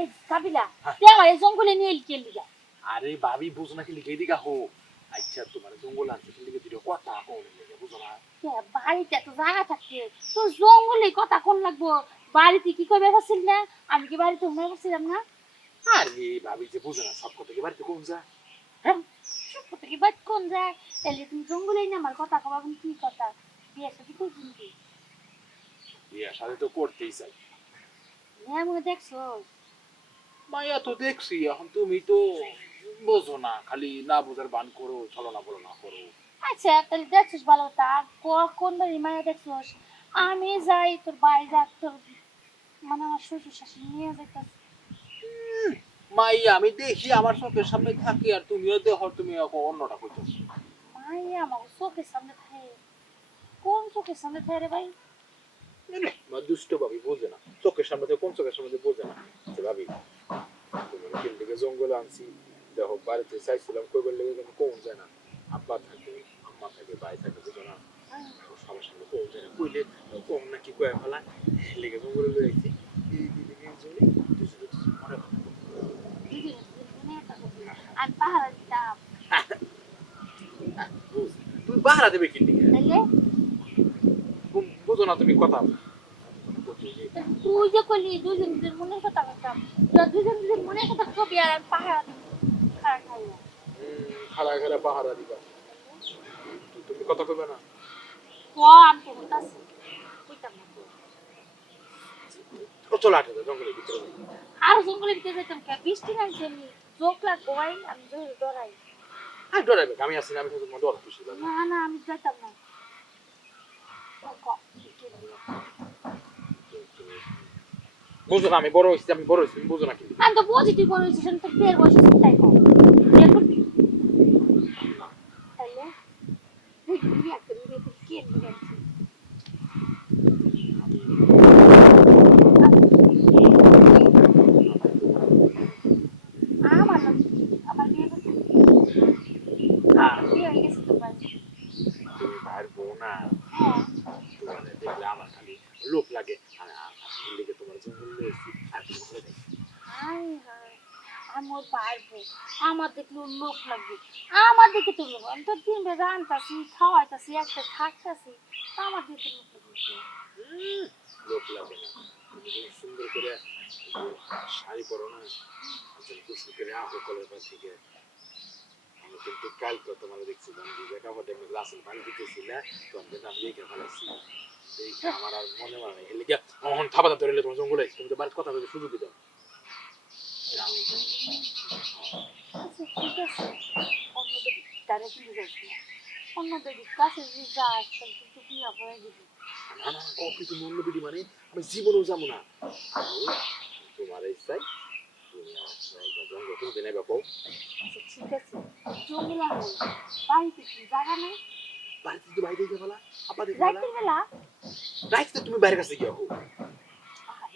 এই কাবিলা হ্যাঁ। তে আমার জঙ্গলে নিয়ে কে লিগা আরে ভাবি বুঝো না কি লিখে দিগা হো। আচ্ছা তোমার জঙ্গল আছে লিখে দিও কথা কোন লিখে বুঝো না। কে বাড়িতে এত জায়গা থাকে তো জঙ্গলে কথা কোন লাগবো। বাড়িতে কি করে বেরোছিল না? আমি কি বাড়িতে ঘুমাই বসছিলাম না? আরে ভাবি যে বুঝো না সব কথা কি বাড়িতে কোন যা সব কথা কি বাদ কোন যায়? তাহলে তুমি জঙ্গলে না আমার কথা কবা কি কথা? বিয়ে সাথে কই শুনবি বিয়ে সাথে তো করতেই চাই। হ্যাঁ মনে দেখছ মাইয়া তো দেখছি এখন তুমি তো বোঝো না খালি না বোঝার বান করো চলো না বলো না করো। আচ্ছা তাহলে দেখছিস ভালো তা ক- কোন বাড়ি মায়া দেখছিস? আমি যাই তোর বাড়ি যাক তোর মানে আমার শ্বশুর শাশুড়ি নিয়ে যাইতাস মাইয়া আমি দেখি আমার চোখের সামনে থাকি আর তুমিও দেখো তুমি অন্যটা করতেছো মাইয়া আমার চোখের সামনে থাকে। কোন চোখের সামনে থাকে রে ভাই? দুষ্ট ভাবি বোঝে না। চোখের সামনে কোন চোখের সামনে বোঝে না। যে ভাবি তুমি কিল থেকে জঙ্গলে আনছি। দেখো বাড়িতে চাইছিলাম কইবার লেগে কিন্তু কোন যায় না। আব্বা থাকে আম্মা থাকে ভাই থাকে বুঝো না। সবার সামনে কোন যায় না। কইলে কোন না কি কয়ে ফেলা লেগে জঙ্গলে লয়ে আইছি। এই জন্য দুজনে দুজনে একটা কথা। আমি পাহারা দিতাম। তুমি বাহারা দেবে কি দিকে তাইলে? বুঝো না তুমি কথা। তুই যে করলি দুজন দুজন মনের কথা বলতাম। তোরা দুজন দুজন মনের কথা কবি আর আমি পাহারা দিব। খাইয়া খাড়া খাড়া পাহারা দিবা। তুমি কথা কইবে না? ও আমি তো বলতাছি। কইতাম না তো। আটে জঙ্গলের ভিতরে আর জঙ্গলের ভিতরে যেতাম কে? বৃষ্টি নামছে আমি চোখ লাগবো আমি ডরাই। আর ডরাইবে না, আমি আছি না আমি খুশি আমি? বুঝো না আমি বড় হইছি আমি বড় হইছি তুমি বুঝো না কি? আমি তো বুঝি তুই বড় হয়েছিস আমি তো বিয়ের বয়স হয়েছে তাই কম। বিয়ে করবি? তাইলে তুই বিয়ে করবি বিয়ে করবি কে বিয়ে করবি আমার না, আমার বিয়ে করতে আমার বিয়ে হয়ে গেছে তো ভাই তুমি ভাইয়ের বউ না হ্যাঁ তোমার দেখলে আমার খালি লোক লাগে আমি তোমার জঙ্গল আর তুমি দেখ। আমার পারব আমার দেখলে লোক লাগবে। আমার তো লোক আমি তো দিন বেলা আনতাছি খাওয়াইতাছি একটা থাকতাছি আমার লোক লাগবে। লোক লাগে না। সুন্দর করে শাড়ি পরো না কুচি করে আঁকো কলের পর থেকে। আমি কিন্তু কালকে তোমার দেখছি আমি কাপড় আমি গ্লাসের পানি দিতেছি না তখন কিন্তু আমি ফেলাচ্ছি আমার আর মনে মনে এলে গিয়া অহন থাবা ধরে এলে তোমার জঙ্গলে তুমি তো বাড়ির কথা বলতে সুযোগ দিতাম আচ্ছা মানে? আমি জীবনেও যাব না। তোমার ইচ্ছাই জঙ্গল তুমি আচ্ছা ঠিক আছে। জঙ্গল বাড়িতে কি জায়গা নেই? বাড়িতে তো বাইরে গিয়ে ফেলা আপা দেখে ফেলা রাতের বেলা রাইতে তুমি বাইরের কাছে গিয়ে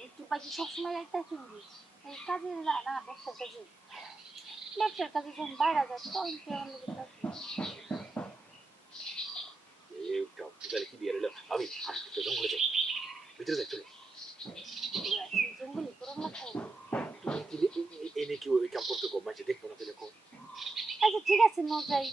একটু পাখি সবসময় কিনবি এই কাজে না না ব্যবসার কাজে। ব্যবসার কাজে যখন বাইরে যায় তখন কেমন লেগে কি দিয়ে আমি আমি জঙ্গলে যাই। ভিতরে যাই চলো। জঙ্গলি এনে কি ওই কাম করতে কো মাঝে দেখব না তাহলে কো আচ্ছা ঠিক আছে ন যাই।